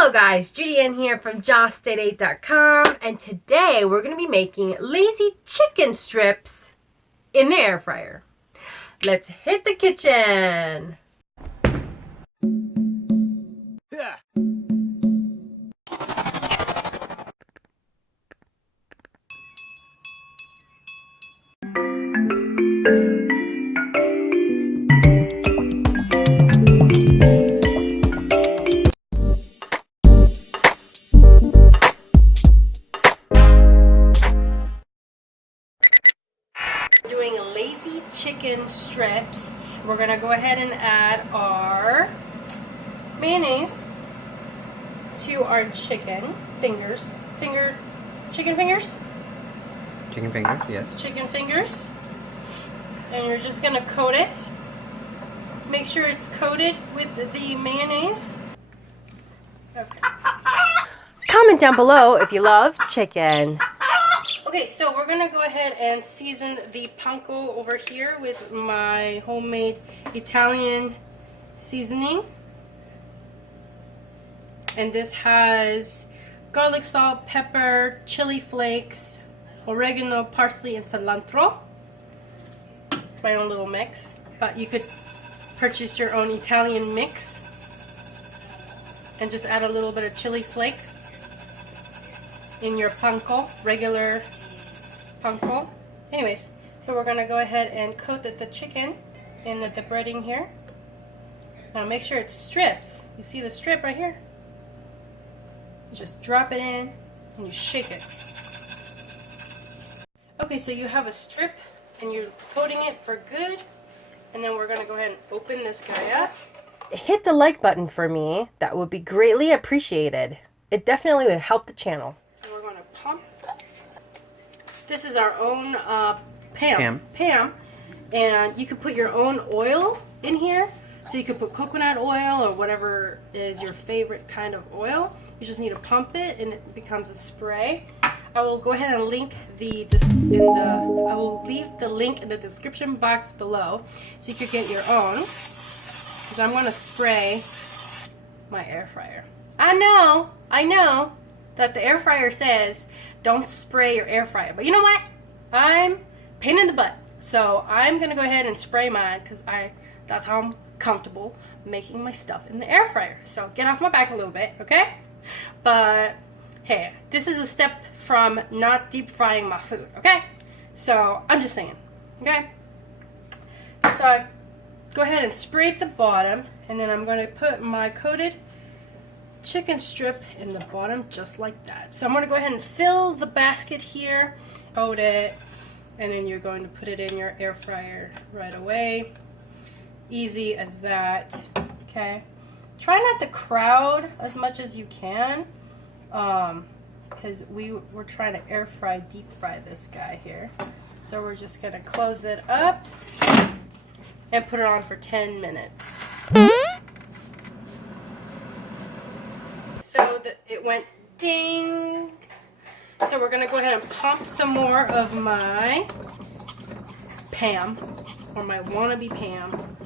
Hello guys, Judy Ann here from Just8ate.com, and today we're going to be making lazy chicken strips in the air fryer. Let's hit the kitchen! Yeah. Doing lazy chicken strips. We're going to go ahead and add our mayonnaise to our chicken fingers. Chicken fingers? Chicken fingers, yes. Chicken fingers. And you're just going to coat it. Make sure it's coated with the mayonnaise. Okay. Comment down below if you love chicken. Okay, so we're going to go ahead and season the panko over here with my homemade Italian seasoning. And this has garlic salt, pepper, chili flakes, oregano, parsley, and cilantro. It's my own little mix, but you could purchase your own Italian mix and just add a little bit of chili flake in your panko, regular panko. Anyways, so we're gonna go ahead and coat the chicken in the breading here. Now make sure it strips. You see the strip right here? You just drop it in and you shake it. Okay, so you have a strip and you're coating it for good. And then we're gonna go ahead and open this guy up. Hit the like button for me. That would be greatly appreciated. It definitely would help the channel. And we're gonna pump. This is our own Pam. And you could put your own oil in here. So you could put coconut oil or whatever is your favorite kind of oil. You just need to pump it and it becomes a spray. I will go ahead and link I will leave the link in the description box below so you could get your own. Because I'm going to spray my air fryer. I know that the air fryer says don't spray your air fryer. But you know what? I'm pain in the butt. So I'm going to go ahead and spray mine because that's how I'm comfortable making my stuff in the air fryer. So get off my back a little bit, okay? But hey, this is a step from not deep frying my food, okay? So I'm just saying, okay? So I go ahead and spray at the bottom, and then I'm going to put my coated chicken strip in the bottom just like that. So I'm going to go ahead and fill the basket here, coat it, and then you're going to put it in your air fryer right away. Easy as that, okay? Try not to crowd as much as you can, because we're trying to air fry, deep fry this guy here. So we're just gonna close it up and put it on for 10 minutes. So it went ding. So we're gonna go ahead and pump some more of my Pam, or my wannabe Pam.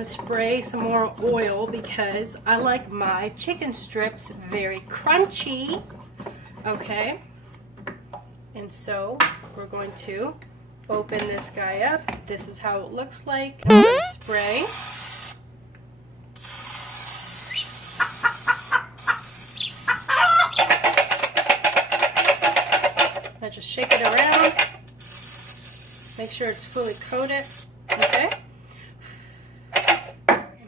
Spray some more oil because I like my chicken strips very crunchy. Okay, and so we're going to open this guy up. This is how it looks like. I'm going to spray. I just shake it around. Make sure it's fully coated. Okay.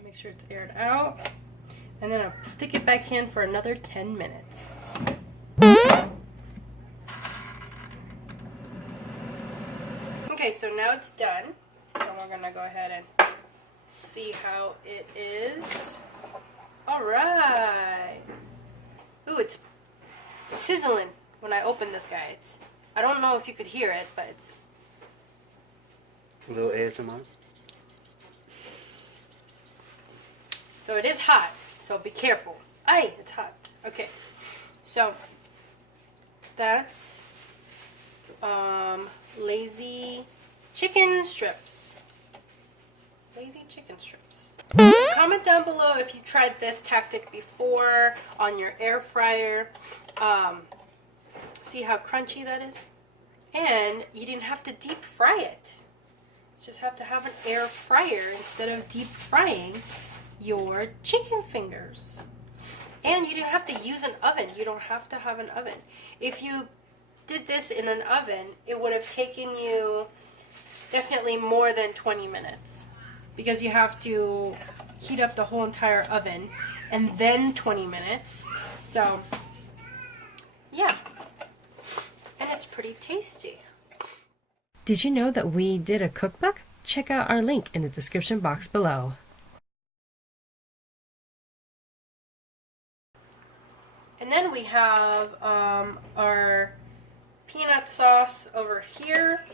Make sure it's aired out, and then I'll stick it back in for another 10 minutes. Okay, so now it's done. So we're gonna go ahead and see how it is. All right. Ooh, it's sizzling when I open this guy. I don't know if you could hear it, but it's A little ASMR. So it is hot, so be careful. Aye, it's hot. Okay, so that's lazy chicken strips. Lazy chicken strips. Comment down below if you tried this tactic before on your air fryer. See how crunchy that is? And you didn't have to deep fry it. You just have to have an air fryer instead of deep frying your chicken fingers. And you didn't have to use an oven. You don't have to have an oven. If you did this in an oven, it would have taken you definitely more than 20 minutes. Because you have to heat up the whole entire oven and then 20 minutes. So, yeah. And it's pretty tasty. Did you know that we did a cookbook? Check out our link in the description box below. And then we have our peanut sauce over here.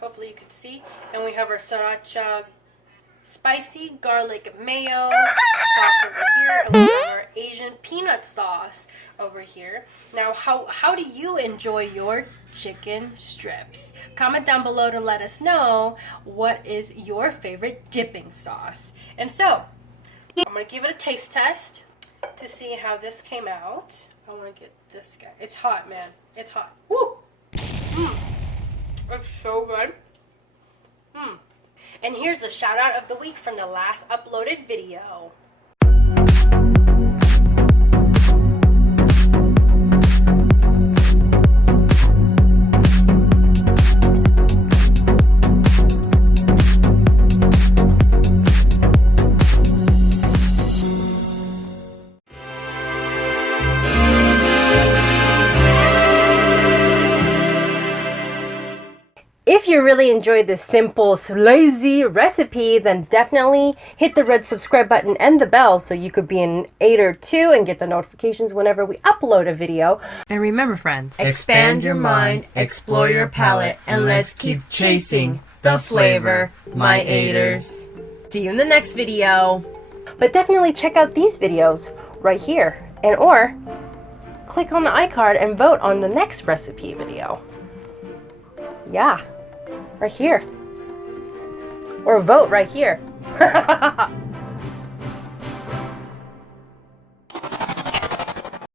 Hopefully you can see. And we have our sriracha spicy garlic mayo sauce over here. And we have our Asian peanut sauce over here. Now, how do you enjoy your chicken strips? Comment down below to let us know what is your favorite dipping sauce. And so, I'm going to give it a taste test to see how this came out. I want to get this guy. It's hot, man. It's hot. Woo! It's so good. And here's the shout out of the week from the last uploaded video. If you really enjoyed this simple, lazy recipe, then definitely hit the red subscribe button and the bell so you could be an 8 or 2 and get the notifications whenever we upload a video. And remember, friends, expand your mind, explore your palate, and let's keep chasing the flavor, my 8ers. See you in the next video. But definitely check out these videos right here, and or click on the iCard and vote on the next recipe video. Yeah. Right here. Or vote right here.